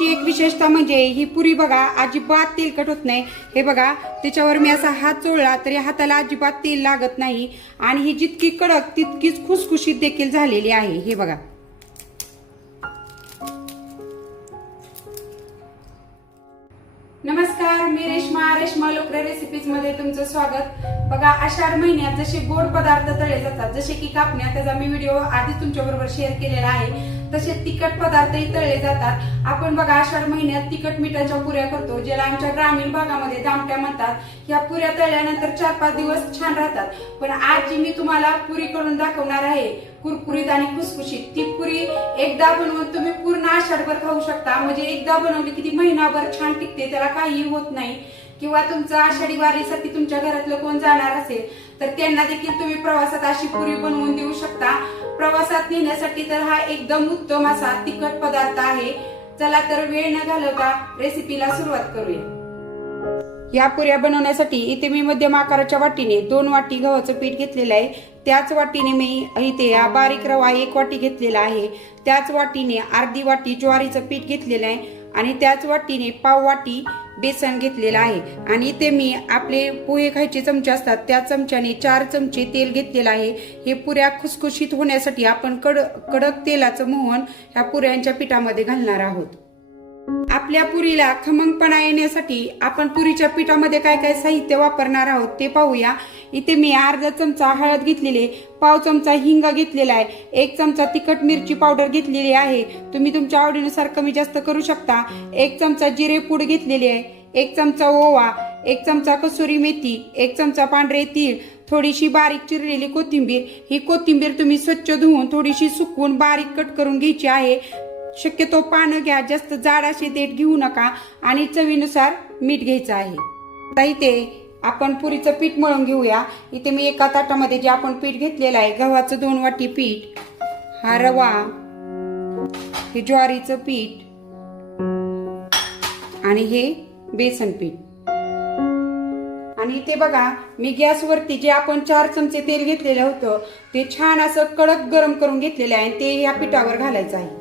पुरीची एक विशेषता म्हणजे ही पुरी बघा अजिबात तेलकट होत नाही। हे बघा त्याच्यावर मी असा हात चोळला तरी हाताला अजिबात तेल लागत नाही आणि ही जितकी कडक तितकीच खुसखुशीत देखील झालेली आहे। हे बघा नमस्कार, मी रेश्मा लोकरे रेसिपीज मध्ये तुमचं स्वागत। बघा आषाढ महिन्यात जसे गोड पदार्थ तळले जातात, जसे की कापण्या, त्याचा मी व्हिडिओ आधीच तुमच्या बरोबर शेअर केलेला आहे, तसे तिखट पदार्थही तळले जातात। आपण बघा आषाढ महिन्यात तिखट मिठाच्या पुऱ्या करतो, ज्याला आमच्या ग्रामीण भागामध्ये दामट्या म्हणतात। या पुऱ्या तळल्यानंतर 4-5 दिवस छान राहतात। पण आज जी मी तुम्हाला पुरी करून दाखवणार आहे कुरकुरीत आणि खुसखुशीत, ती पुरी एकदा बनवून तुम्ही पूर्ण आषाढभर खाऊ शकता। म्हणजे एकदा बनवली की ती महिनाभर छान टिकते, त्याला काही होत नाही। किंवा तुमचं आषाढी वारीसाठी तुमच्या घरातलं कोण जाणार असेल तर त्यांना देखील तुम्ही प्रवासात अशी पुरी बनवून देऊ शकता। प्रवासात नेण्यासाठी तर हा एकदम उत्तम असा तिखट पदार्थ आहे। चला तर वेळ न घालवता रेसिपीला सुरुवात करूया। या पुऱ्या बनवण्यासाठी इथे मी मध्यम आकाराच्या वाटीने 2 वाटी गव्हाचं पीठ घेतलेलं आहे। त्याच वाटीने मी इथे बारीक रवा 1 वाटी घेतलेला आहे। त्याच वाटीने अर्धी वाटी ज्वारीचं पीठ घेतलेलं आहे आणि त्याच वाटीने पाव वाटी बेसन घेतलेलं आहे। आणि इथे मी आपले पोहे खायचे चमचे असतात त्या चमच्याने 4 चमचे तेल घेतलेलं आहे। हे पुऱ्या खुसखुशीत होण्यासाठी आपण कडक तेलाचं मोहन ह्या पुऱ्यांच्या पिठामध्ये घालणार आहोत। आपल्या पुरीला खमंगपणा येण्यासाठी आपण पुरीच्या पिठामध्ये काय काय साहित्य वापरणार आहोत ते पाहूया। इथे मी अर्धा चमचा हळद घेतलेली, पाव चमचा हिंग घेतलेला आहे, 1 चमचा तिखट मिरची पावडर घेतलेली आहे, तुम्ही तुमच्या आवडीनुसार कमी जास्त करू शकता। 1 चमचा जिरे पूड घेतलेली आहे, 1 चमचा ओवा, 1 चमचा कसुरी मेथी, 1 चमचा पांढरे तीळ, थोडीशी बारीक चिरलेली कोथिंबीर। ही कोथिंबीर तुम्ही स्वच्छ धुवून थोडीशी सुकवून बारीक कट करून घ्यायची आहे। शक्यतो पानं घ्या, जास्त जाड असे देठ घेऊ नका आणि चवीनुसार मीठ घ्यायचं आहे। आता इथे आपण पुरीचं पीठ मळून घेऊया। इथे मी एका ताटामध्ये जे आपण पीठ घेतलेलं आहे, गव्हाचं 2 वाटी पीठ, हा रवा, हे ज्वारीचं पीठ आणि हे बेसन पीठ। आणि इथे बघा मी गॅसवरती जे आपण 4 चमचे तेल घेतलेलं होतं ते छान असं कडक गरम करून घेतलेलं आहे, ते या पिठावर घालायचं आहे।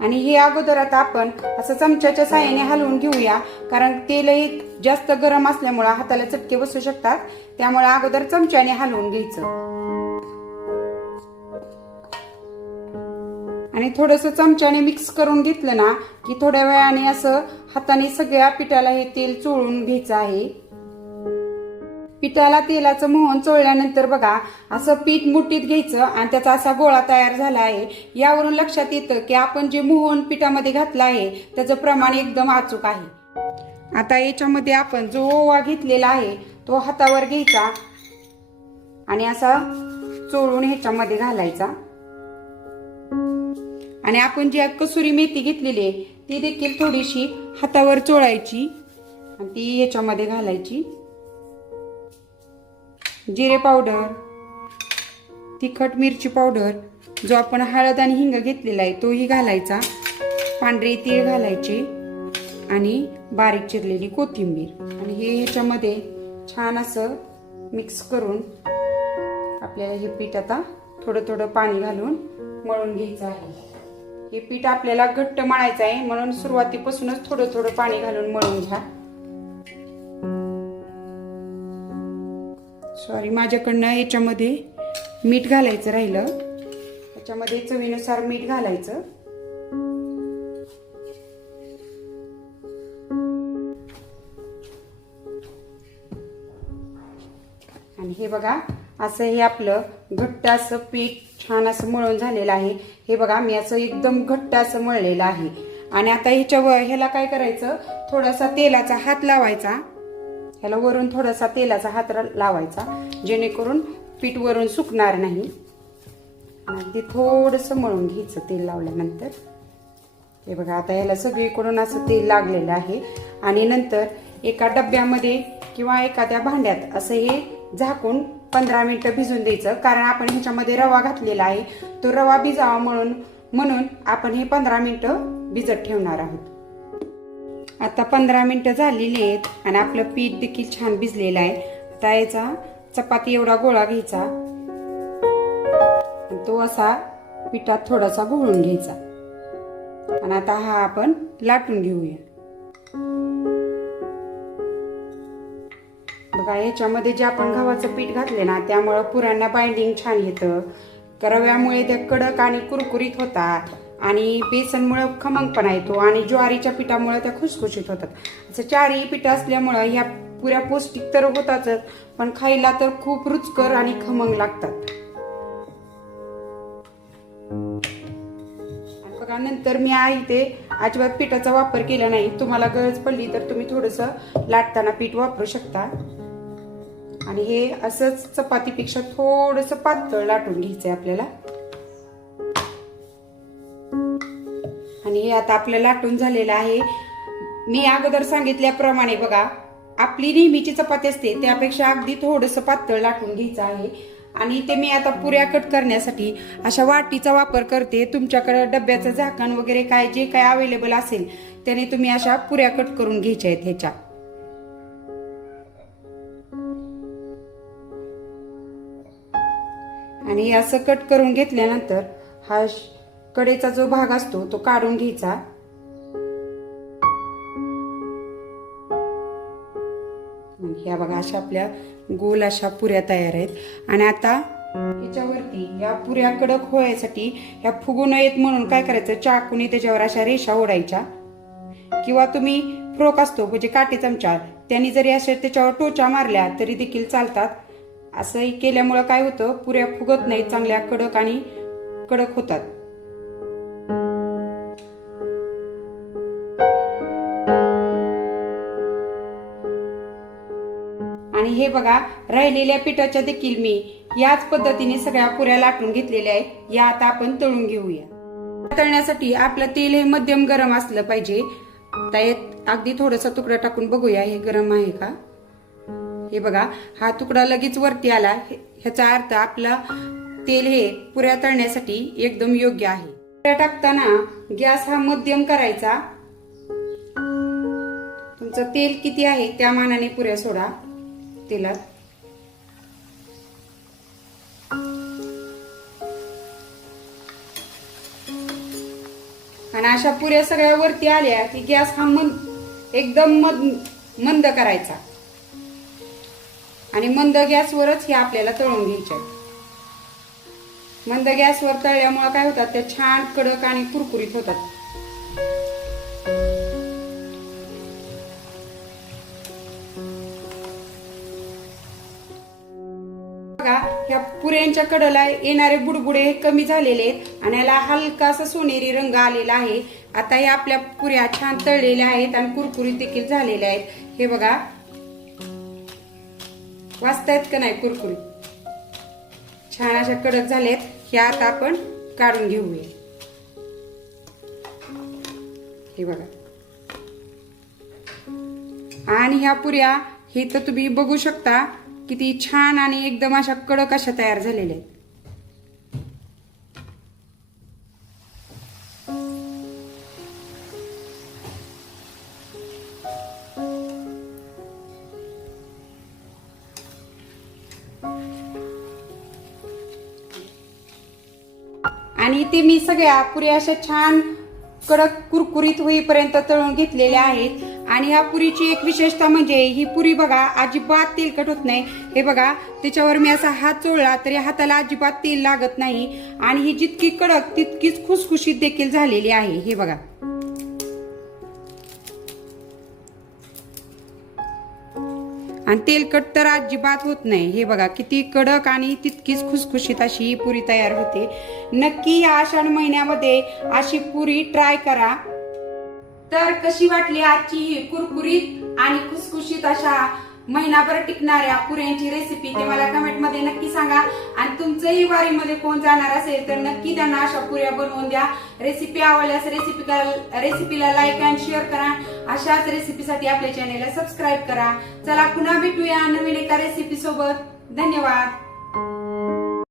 आणि हे अगोदर आता आपण असं चमच्याच्या साहाय्याने हलवून घेऊया, कारण तेलही जास्त गरम असल्यामुळे हाताला चटके बसू शकतात, त्यामुळे अगोदर चमच्याने हलवून घ्यायचं। आणि थोडंसं चमच्याने मिक्स करून घेतलं ना की थोड्या वेळाने असं हाताने सगळ्या पिठाला हे तेल चोळून घ्यायचं आहे। पिठाला तेलाचं मोहन चोळल्यानंतर बघा असं पीठ मुठीत घ्यायचं आणि त्याचा असा गोळा तयार झाला आहे। यावरून लक्षात येतं की आपण जे मोहन पिठामध्ये घातलं आहे त्याचं प्रमाण एकदम अचूक आहे। आता याच्यामध्ये आपण जो ओवा घेतलेला आहे तो हातावर घ्यायचा आणि असा चोळून ह्याच्यामध्ये घालायचा। आणि आपण जी कसुरी मेथी घेतलेली आहे ती देखील थोडीशी हातावर चोळायची आणि ती ह्याच्यामध्ये घालायची। जिरे पावडर, तिखट मिरची पावडर, जो आपण हळद आणि हिंग घेतलेला आहे तोही घालायचा, पांढरे तीळ घालायचे आणि बारीक चिरलेली कोथिंबीर। आणि हे ह्याच्यामध्ये छान असं मिक्स करून आपल्याला हे पीठ आता थोडं थोडं पाणी घालून मळून घ्यायचं आहे। हे पीठ आपल्याला घट्ट मळायचं आहे, म्हणून सुरुवातीपासूनच थोडं थोडं पाणी घालून मळून घ्या। सॉरी, माझ्याकडनं याच्यामध्ये मीठ घालायचं राहिलं, याच्यामध्ये चवीनुसार मीठ घालायचं। आणि हे बघा असं हे आपलं घट्ट असं पीठ छान असं मळून झालेलं आहे। हे बघा मी असं एकदम घट्ट असं मळलेलं आहे। आणि आता ह्याला काय करायचं, थोडासा तेलाचा हात लावायचा, ह्याला वरून थोडासा तेलाचा हात लावायचा जेणेकरून पीठ वरून सुकणार नाही। अगदी थोडंसं मळून घ्यायचं तेल लावल्यानंतर। हे बघा आता ह्याला सगळीकडून असं तेल लागलेलं आहे। आणि नंतर एका डब्यामध्ये किंवा एखाद्या भांड्यात असं हे झाकून 15 मिनिटं भिजून द्यायचं, कारण आपण ह्याच्यामध्ये रवा घातलेला आहे, तो रवा भिजावा म्हणून आपण हे 15 मिनिटं भिजत ठेवणार आहोत। आता 15 मिनिटं झालेली आहेत आणि आपलं पीठ देखील छान भिजलेलं आहे। आता याचा चपाती एवढा गोळा घ्यायचा, तो असा पिठात थोडासा घोळून घ्यायचा. आणि आता हा आपण लाटून घेऊया. बघा, याच्यामध्ये जे आपण गव्हाचं पीठ घातले ना त्यामुळे पुऱ्यांना बाइंडिंग छान येतं. रव्यामुळे ते कडक आणि कुरकुरीत होतात आणि बेसनमुळे खमंगपणा येतो आणि ज्वारीच्या पिठामुळे त्या खुसखुशीत होतात. असं चारही पीठ असल्यामुळं ह्या पुऱ्या पौष्टिक तर होताच, पण खायला तर खूप रुचकर आणि खमंग लागतात. बघा, नंतर मी इथे अजिबात पिठाचा वापर केला नाही. तुम्हाला गरज पडली तर तुम्ही थोडंसं लाटताना पीठ वापरू शकता. आणि हे असंच चपातीपेक्षा थोडंसं पातळ लाटून घ्यायचंय आपल्याला. आणि हे आता आपलं लाटून झालेलं आहे. मी अगोदर सांगितल्याप्रमाणे बघा, आपली नेहमीची चपाती असते त्यापेक्षा अगदी थोडंसं पातळ लाटून घ्यायचं आहे. आणि ते मी आता पुऱ्या कट करण्यासाठी अशा वाटीचा वापर करते. तुमच्याकडे डब्याचं झाकण वगैरे जे काय अवेलेबल असेल त्याने तुम्ही अशा पुऱ्या कट करून घ्यायच्या आहेत ह्याच्या. आणि असं कट करून घेतल्यानंतर हा कडेचा जो भाग असतो तो काढून घ्यायचा. ह्या बघा, अशा आपल्या गोल अशा पुऱ्या तयार आहेत. आणि आता याच्यावरती या पुऱ्या कडक होण्यासाठी ह्या फुगू नयेत म्हणून काय करायचं, चाकूने त्याच्यावर अशा रेषा ओढायच्या. किंवा तुम्ही फ्रोक असतो म्हणजे काटे चमचा, त्यांनी जरी अशा त्याच्यावर टोचा मारल्या तरी देखील चालतात. असं केल्यामुळं काय होतं, पुऱ्या फुगत नाहीत, चांगल्या कडक आणि कडक होतात. आणि हे बघा, राहिलेल्या पिठाच्या देखील मी याच पद्धतीने सगळ्या पुऱ्या लाटून घेतलेल्या आहेत. या आता आपण तळून घेऊया. तळण्यासाठी आपलं तेल हे मध्यम गरम असलं पाहिजे. त्यात अगदी थोडासा तुकडा टाकून बघूया हे गरम आहे का. हे बघा, हा तुकडा लगेच वरती आला, ह्याचा अर्थ आपला तेल हे पुऱ्या तळण्यासाठी एकदम योग्य आहे. पुऱ्या टाकताना गॅस हा मध्यम करायचा. तुमचं तेल किती आहे त्या मानाने पुऱ्या सोडा तेलात. आणि अशा पुऱ्या सगळ्या वरती आल्या की गॅस हा एकदम मंद करायचा. आणि मंद गॅसवरच हे आपल्याला तळून घ्यायचे. मंद गॅसवर तळल्यामुळे काय होतात, ते छान कडक आणि कुरकुरीत होतात. बघा, ह्या पुऱ्यांच्या कडेला येणारे बुडबुडे कमी झालेले आहेत आणि याला हलकासा सोनेरी रंग आलेला आहे. आता हे आपल्या पुऱ्या छान तळलेल्या आहेत आणि कुरकुरीत देखील झालेल्या आहेत. हे बघा, वाजतायत का नाही कुरकुरीत, छान अशा कडक झालेत. हे आता आपण काढून घेऊया. हे बघा, आणि ह्या पुऱ्या हे तर तुम्ही बघू शकता किती छान आणि एकदम अशा कडक अशा तयार झालेल्या आहेत. आणि ते मी सगळ्या पुऱ्या अशा छान कडक कुरकुरीत होईपर्यंत तळून घेतलेल्या आहेत. आणि ह्या पुरीची एक विशेषता म्हणजे ही पुरी बघा अजिबात तेलकट होत नाही. हे बघा, त्याच्यावर मी असा हात चोळला तरी हाताला अजिबात तेल लागत नाही. आणि ही जितकी कडक तितकीच खुसखुशीत देखील झालेली आहे. हे बघा, आणि तेलकट तर अजिबात होत नाही. हे बघा, किती कडक आणि तितकीच खुसखुशीत अशी ही पुरी तयार होते. नक्की या आषाढ महिन्यामध्ये अशी पुरी ट्राय करा. तर कशी वाटली आजची ही कुरकुरीत आणि खुसखुशीत अशा महिनाभर टिकणाऱ्या पुऱ्यांची रेसिपी ते मला कमेंट मध्ये नक्की सांगा. आणि तुमचंही वारीमध्ये कोण जाणार असेल तर नक्की त्यांना अशा पुऱ्या बनवून द्या. रेसिपी आवडल्यास रेसिपीला लाईक आणि शेअर करा. अशाच रेसिपीसाठी आपल्या चॅनेलला सबस्क्राईब करा. चला पुन्हा भेटूया नवीन एका रेसिपी सोबत. धन्यवाद.